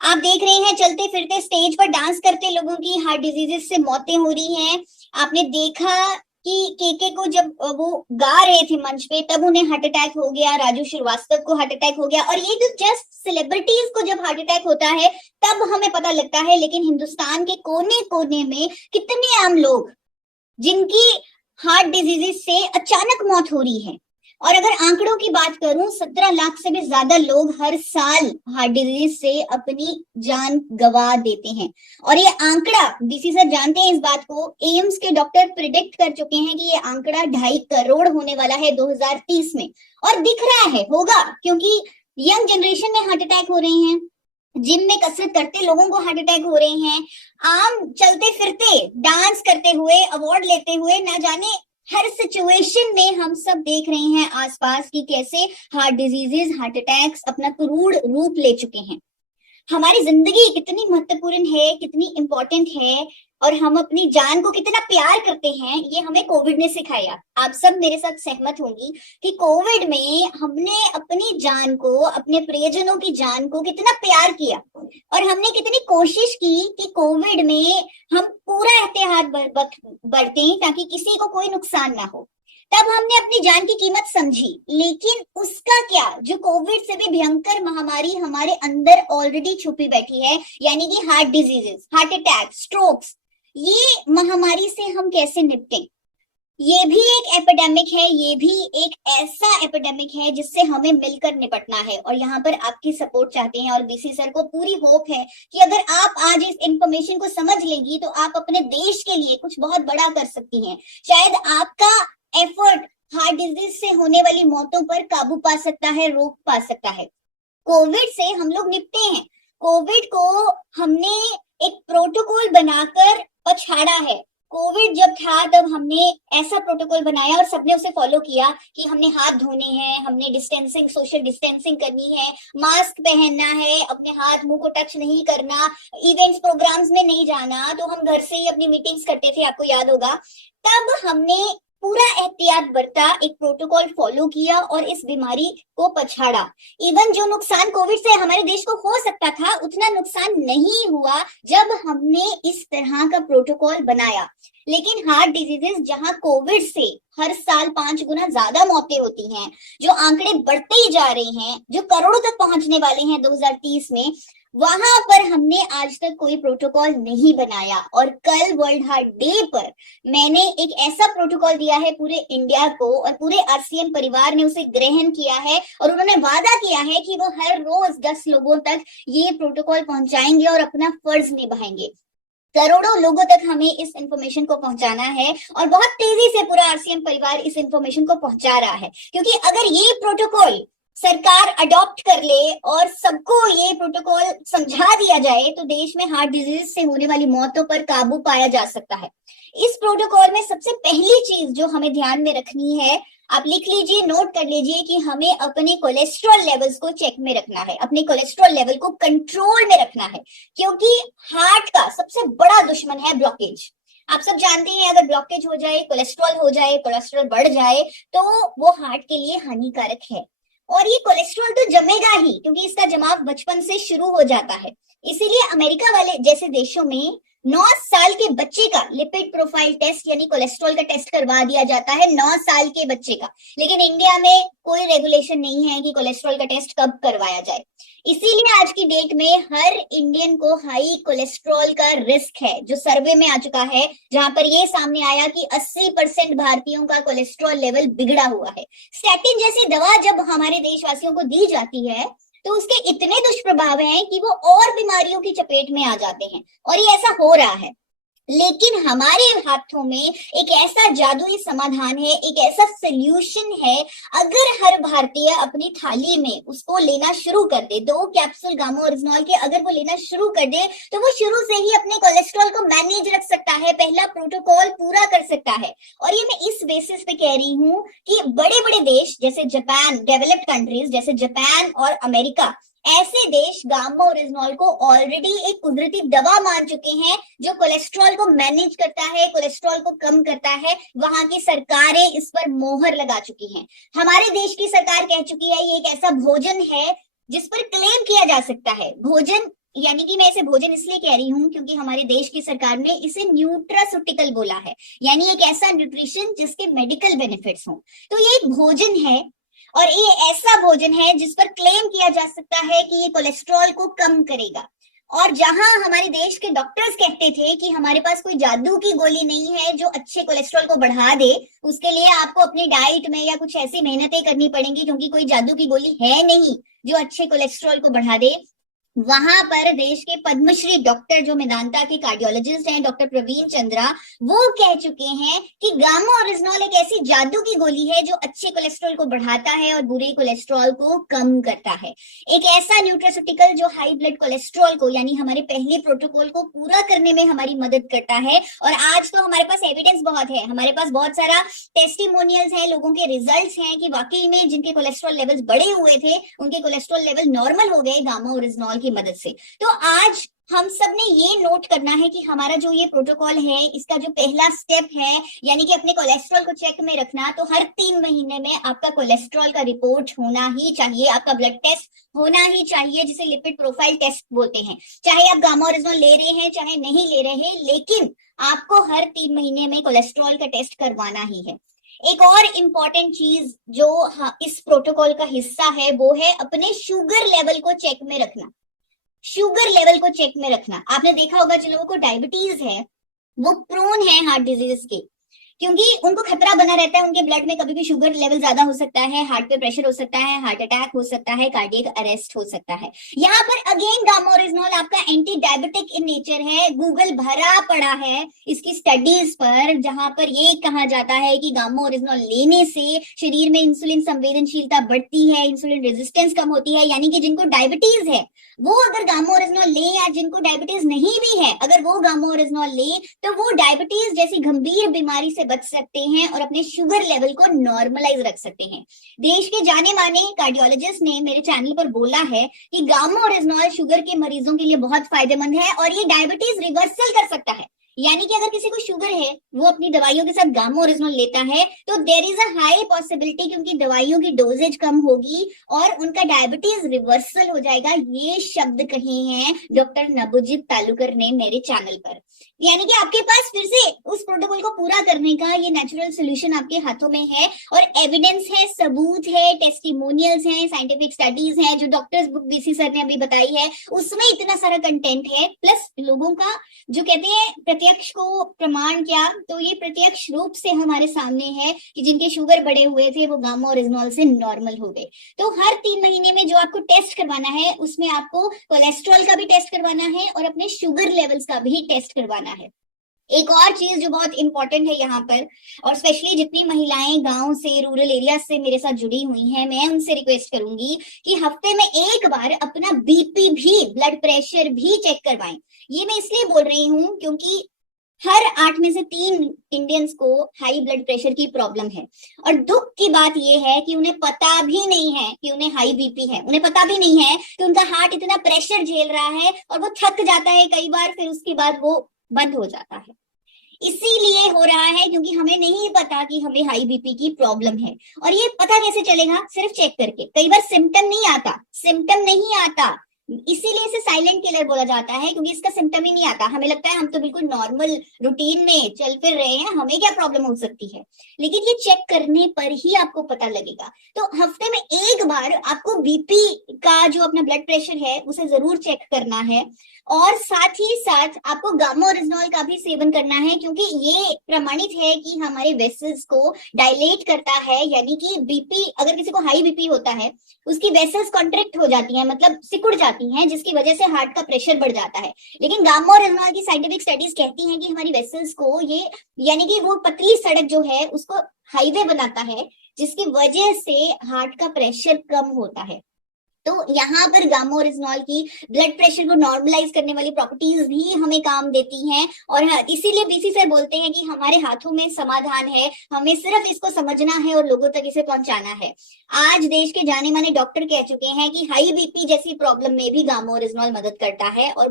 आप देख रहे हैं चलते फिरते स्टेज पर डांस करते लोगों की हार्ट डिजीजेस से मौतें हो रही हैं। आपने देखा कि केके को जब वो गा रहे थे मंच पे तब उन्हें हार्ट अटैक हो गया, राजू श्रीवास्तव को हार्ट अटैक हो गया। और ये जो जस्ट सेलिब्रिटीज को जब हार्ट अटैक होता है तब हमें पता लगता है, लेकिन हिंदुस्तान के कोने कोने में कितने आम लोग जिनकी हार्ट डिजीजेस से अचानक मौत हो रही है। और अगर आंकड़ों की बात करूं, 17 लाख से भी ज्यादा लोग हर साल हार्ट डिजीज से अपनी जान गंवा देते हैं। और ये आंकड़ा डीसी सर जानते हैं इस बात को, एम्स के डॉक्टर प्रिडिक्ट कर चुके हैं कि ये आंकड़ा 2.5 करोड़ होने वाला है 2030 में। और दिख रहा है होगा, क्योंकि यंग जनरेशन में हार्ट अटैक हो रहे हैं, जिम में कसरत करते लोगों को हार्ट अटैक हो रहे हैं, आम चलते फिरते डांस करते हुए अवार्ड लेते हुए, ना जाने हर सिचुएशन में हम सब देख रहे हैं आसपास की कैसे हार्ट डिजीजेस, हार्ट अटैक्स अपना क्रूर रूप ले चुके हैं। हमारी जिंदगी कितनी महत्वपूर्ण है, कितनी इंपॉर्टेंट है, और हम अपनी जान को कितना प्यार करते हैं, ये हमें कोविड ने सिखाया। आप सब मेरे साथ सहमत होंगी कि कोविड में हमने अपनी जान को, अपने प्रियजनों की जान को कितना प्यार किया, और हमने कितनी कोशिश की कि कोविड में हम पूरा एहतियात बरतें ताकि किसी को कोई नुकसान ना हो। तब हमने अपनी जान की कीमत समझी। लेकिन उसका क्या, जो कोविड से भी भयंकर महामारी हमारे अंदर ऑलरेडी छुपी बैठी है, यानी कि heart diseases, heart attack, strokes, ये महामारी से हम कैसे निपटें? ये भी एक एपिडेमिक है, ये भी एक ऐसा एपिडेमिक है जिससे हमें मिलकर निपटना है। और यहाँ पर आपकी सपोर्ट चाहते हैं, और बीसी सर को पूरी होप है कि अगर आप आज इस इंफॉर्मेशन को समझ लेंगी तो आप अपने देश के लिए कुछ बहुत बड़ा कर सकती हैं। शायद आपका एफर्ट हार्ट डिजीज से होने वाली मौतों पर काबू पा सकता है, रोक पा सकता है। कोविड से हम लोग निपटे हैं, कोविड को हमने एक प्रोटोकॉल बनाकर पछाड़ा है। कोविड जब था तब हमने ऐसा प्रोटोकॉल बनाया और सबने उसे फॉलो किया कि हमने हाथ धोने हैं, हमने डिस्टेंसिंग, सोशल डिस्टेंसिंग करनी है, मास्क पहनना है, अपने हाथ मुंह को टच नहीं करना, इवेंट्स प्रोग्राम्स में नहीं जाना, तो हम घर से ही अपनी मीटिंग्स करते थे, आपको याद होगा। तब हमने पूरा एहतियात बरता, एक प्रोटोकॉल फॉलो किया और इस बीमारी को पछाड़ा। इवन जो नुकसान कोविड से हमारे देश को हो सकता था उतना नुकसान नहीं हुआ जब हमने इस तरह का प्रोटोकॉल बनाया। लेकिन हार्ट डिजीजेस, जहां कोविड से हर साल 5 गुना ज्यादा मौतें होती हैं, जो आंकड़े बढ़ते ही जा रहे हैं, जो करोड़ों तक पहुंचने वाले हैं 2030 में, वहां पर हमने आज तक कोई प्रोटोकॉल नहीं बनाया। और कल वर्ल्ड हार्ट डे पर मैंने एक ऐसा प्रोटोकॉल दिया है पूरे इंडिया को, और पूरे आरसीएम परिवार ने उसे ग्रहण किया है, और उन्होंने वादा किया है कि वो हर रोज 10 लोगों तक ये प्रोटोकॉल पहुंचाएंगे और अपना फर्ज निभाएंगे। करोड़ों लोगों तक हमें इस इंफॉर्मेशन को पहुंचाना है, और बहुत तेजी से पूरा आरसीएम परिवार इस इंफॉर्मेशन को पहुंचा रहा है। क्योंकि अगर ये प्रोटोकॉल सरकार अडॉप्ट कर ले और सबको ये प्रोटोकॉल समझा दिया जाए तो देश में हार्ट डिजीज से होने वाली मौतों पर काबू पाया जा सकता है। इस प्रोटोकॉल में सबसे पहली चीज जो हमें ध्यान में रखनी है, आप लिख लीजिए, नोट कर लीजिए, कि हमें अपने कोलेस्ट्रॉल लेवल्स को चेक में रखना है, अपने कोलेस्ट्रॉल लेवल को कंट्रोल में रखना है। क्योंकि हार्ट का सबसे बड़ा दुश्मन है ब्लॉकेज। आप सब जानते हैं अगर ब्लॉकेज हो जाए, कोलेस्ट्रॉल हो जाए, कोलेस्ट्रॉल बढ़ जाए तो वो हार्ट के लिए हानिकारक है। और ये कोलेस्ट्रॉल तो जमेगा ही, क्योंकि इसका जमाव बचपन से शुरू हो जाता है। इसीलिए अमेरिका वाले जैसे देशों में 9 साल के बच्चे का लिपिड प्रोफाइल टेस्ट यानी कोलेस्ट्रॉल का टेस्ट करवा दिया जाता है, 9 साल के बच्चे का। लेकिन इंडिया में कोई रेगुलेशन नहीं है कि कोलेस्ट्रॉल का टेस्ट कब करवाया जाए। इसीलिए आज की डेट में हर इंडियन को हाई कोलेस्ट्रॉल का रिस्क है, जो सर्वे में आ चुका है, जहां पर ये सामने आया कि 80% भारतीयों का कोलेस्ट्रॉल लेवल बिगड़ा हुआ है। स्टैटिन जैसी दवा जब हमारे देशवासियों को दी जाती है तो उसके इतने दुष्प्रभाव हैं कि वो और बीमारियों की चपेट में आ जाते हैं, और ये ऐसा हो रहा है। लेकिन हमारे हाथों में एक ऐसा जादुई समाधान है, एक ऐसा सोल्यूशन है। अगर हर भारतीय अपनी थाली में उसको लेना शुरू कर दे, 2 कैप्सूल गामा ओरिजिनॉल के अगर वो लेना शुरू कर दे, तो वो शुरू से ही अपने कोलेस्ट्रॉल को मैनेज रख सकता है, पहला प्रोटोकॉल पूरा कर सकता है। और ये मैं इस बेसिस पे कह रही हूँ कि बड़े बड़े देश जैसे जापान, डेवलप्ड कंट्रीज जैसे जापान और अमेरिका, ऐसे देश गामा ओरिजिनॉल को ऑलरेडी एक कुदरती दवा मान चुके हैं, जो कोलेस्ट्रॉल को मैनेज करता है, कोलेस्ट्रॉल को कम करता है। वहां की सरकारें इस पर मोहर लगा चुकी हैं। हमारे देश की सरकार कह चुकी है ये एक ऐसा भोजन है जिस पर क्लेम किया जा सकता है। भोजन यानी कि मैं इसे भोजन इसलिए कह रही हूँ क्योंकि हमारे देश की सरकार ने इसे न्यूट्रास्यूटिकल बोला है, यानी एक ऐसा न्यूट्रिशन जिसके मेडिकल बेनिफिट्स हों। तो ये एक भोजन है और ये ऐसा भोजन है जिस पर क्लेम किया जा सकता है कि ये कोलेस्ट्रॉल को कम करेगा। और जहां हमारे देश के डॉक्टर्स कहते थे कि हमारे पास कोई जादू की गोली नहीं है जो अच्छे कोलेस्ट्रॉल को बढ़ा दे, उसके लिए आपको अपनी डाइट में या कुछ ऐसी मेहनतें करनी पड़ेंगी क्योंकि कोई जादू की गोली है नहीं जो अच्छे कोलेस्ट्रॉल को बढ़ा दे, वहां पर देश के पद्मश्री डॉक्टर जो मेदांता के कार्डियोलॉजिस्ट हैं, डॉक्टर प्रवीण चंद्रा, वो कह चुके हैं कि गामा ओरिजिनॉल एक ऐसी जादू की गोली है जो अच्छे कोलेस्ट्रॉल को बढ़ाता है और बुरे कोलेस्ट्रॉल को कम करता है। एक ऐसा न्यूट्रास्यूटिकल जो हाई ब्लड कोलेस्ट्रॉल को, यानी हमारे पहले प्रोटोकॉल को पूरा करने में हमारी मदद करता है। और आज तो हमारे पास एविडेंस बहुत है, हमारे पास बहुत सारा टेस्टिमोनियल्स है, लोगों के रिजल्ट्स हैं कि वाकई में जिनके कोलेस्ट्रॉल लेवल्स बढ़े हुए थे उनके कोलेस्ट्रॉल लेवल नॉर्मल हो गए गामा ओरिजिनॉल की मदद से। तो आज हम सब ने ये नोट करना है कि हमारा जो ये प्रोटोकॉल है, इसका जो पहला स्टेप है, यानी कि अपने कोलेस्ट्रॉल को चेक में रखना, तो हर 3 महीने में आपका कोलेस्ट्रॉल का रिपोर्ट होना ही चाहिए, आपका ब्लड टेस्ट होना ही चाहिए, जिसे लिपिड प्रोफाइल टेस्ट बोलते हैं। चाहे आप गामा ओरिजिनॉल ले रहे हैं चाहे नहीं ले रहे हैं, लेकिन आपको हर 3 महीने में कोलेस्ट्रॉल का टेस्ट करवाना ही है। एक और इम्पॉर्टेंट चीज जो इस प्रोटोकॉल का हिस्सा है वो है अपने शुगर लेवल को चेक में रखना। शुगर लेवल को चेक में रखना, आपने देखा होगा जिन लोगों को डायबिटीज है वो प्रोन है हार्ट डिजीज के, क्योंकि उनको खतरा बना रहता है, उनके ब्लड में कभी भी शुगर लेवल ज्यादा हो सकता है, हार्ट पे प्रेशर हो सकता है, हार्ट अटैक हो सकता है, कार्डियक अरेस्ट हो सकता है। यहाँ पर अगेन गामा ओरिजिनॉल आपका एंटी डायबिटिक इन नेचर है। गूगल भरा पड़ा है इसकी स्टडीज पर, जहां पर ये कहा जाता है कि गामा ओरिजिनॉल लेने से शरीर में इंसुलिन संवेदनशीलता बढ़ती है, इंसुलिन रेजिस्टेंस कम होती है। यानी कि जिनको डायबिटीज है वो अगर गामा ओरिजिनॉल ले, या जिनको डायबिटीज नहीं भी है अगर वो गामा ओरिजिनॉल ले, तो वो डायबिटीज जैसी गंभीर बीमारी से बच सकते हैं और अपने शुगर लेवल को नॉर्मलाइज रख सकते हैं। देश के जाने माने कार्डियोलॉजिस्ट ने मेरे चैनल पर बोला है कि गामा ओरिजिनॉल शुगर के मरीजों के लिए बहुत फायदेमंद है और ये डायबिटीज रिवर्सल कर सकता है। यानी कि अगर किसी को शुगर है वो अपनी दवाइयों के साथ गामा ओरिजिनॉल लेता है तो there is a high possibility, क्योंकि दवाइयों की डोजेज कम होगी और उनका डायबिटीज रिवर्सल हो जाएगा। ये शब्द कहे हैं डॉक्टर नबुजीत तालुकर ने मेरे चैनल पर। यानी कि आपके पास फिर से उस प्रोटोकॉल को पूरा करने का ये नेचुरल सोल्यूशन आपके हाथों में है और एविडेंस है, सबूत है, टेस्टिमोनियल्स हैं, साइंटिफिक स्टडीज हैं, जो डॉक्टर्स बुक बीसी सर ने अभी बताई है उसमें इतना सारा कंटेंट है, प्लस लोगों का जो कहते हैं प्रत्यक्ष को प्रमाण क्या, तो ये प्रत्यक्ष रूप से हमारे सामने है कि जिनके शुगर बढ़े हुए थे वो गामा ओरिजिनॉल से नॉर्मल हो गए। तो हर 3 महीने में जो आपको टेस्ट करवाना है उसमें आपको कोलेस्ट्रॉल का भी टेस्ट करवाना है और अपने शुगर लेवल्स का भी टेस्ट करवाना है। एक और चीज जो बहुत इंपॉर्टेंट है यहाँ पर, और स्पेशली जितनी महिलाएं गांव से, रूरल एरिया से मेरे साथ जुड़ी हुई हैं, मैं उनसे रिक्वेस्ट करूंगी कि हफ्ते में एक बार अपना बीपी भी, ब्लड प्रेशर भी चेक करवाएं। ये मैं इसलिए बोल रही हूँ क्योंकि हर 8 में से 3 इंडियंस को हाई ब्लड प्रेशर की प्रॉब्लम है और दुख की बात यह है कि उन्हें पता भी नहीं है कि उन्हें हाई बीपी है, उन्हें पता भी नहीं है कि उनका हार्ट इतना प्रेशर झेल रहा है और वो थक जाता है कई बार, फिर उसके बाद वो बंद हो जाता है। इसीलिए हो रहा है क्योंकि हमें नहीं पता कि हमें हाई बीपी की प्रॉब्लम है। और ये पता कैसे चलेगा? सिर्फ चेक करके। कई बार सिम्टम नहीं आता, इसीलिए इसे साइलेंट किलर बोला जाता है, क्योंकि इसका सिम्टम ही नहीं आता। हमें लगता है हम तो बिल्कुल नॉर्मल रूटीन में चल फिर रहे हैं, हमें क्या प्रॉब्लम हो सकती है, लेकिन ये चेक करने पर ही आपको पता लगेगा। तो हफ्ते में एक बार आपको बीपी का जो अपना ब्लड प्रेशर है उसे जरूर चेक करना है और साथ ही साथ आपको गामा ओरिजिनॉल का भी सेवन करना है, क्योंकि ये प्रमाणित है कि हमारे वेसल्स को डायलेट करता है। यानी कि बीपी, अगर किसी को हाई बीपी होता है उसकी वेसल्स कॉन्ट्रैक्ट हो जाती हैं, मतलब सिकुड़ जाती हैं, जिसकी वजह से हार्ट का प्रेशर बढ़ जाता है। लेकिन गामा ओरिजिनॉल की साइंटिफिक स्टडीज कहती हैं कि हमारी वेसल्स को ये, यानी कि वो पतली सड़क जो है उसको हाईवे बनाता है, जिसकी वजह से हार्ट का प्रेशर कम होता है। तो यहाँ पर गामा ओरिजिनॉल की ब्लड प्रेशर को नॉर्मलाइज करने वाली प्रॉपर्टीज भी हमें काम देती हैं और इसीलिए बीसी सर बोलते हैं कि हमारे हाथों में समाधान है, हमें सिर्फ इसको समझना है और लोगों तक इसे पहुंचाना है। आज देश के जाने माने डॉक्टर कह चुके हैं कि हाई बीपी जैसी प्रॉब्लम में भी गामा ओरिजिनॉल मदद करता है और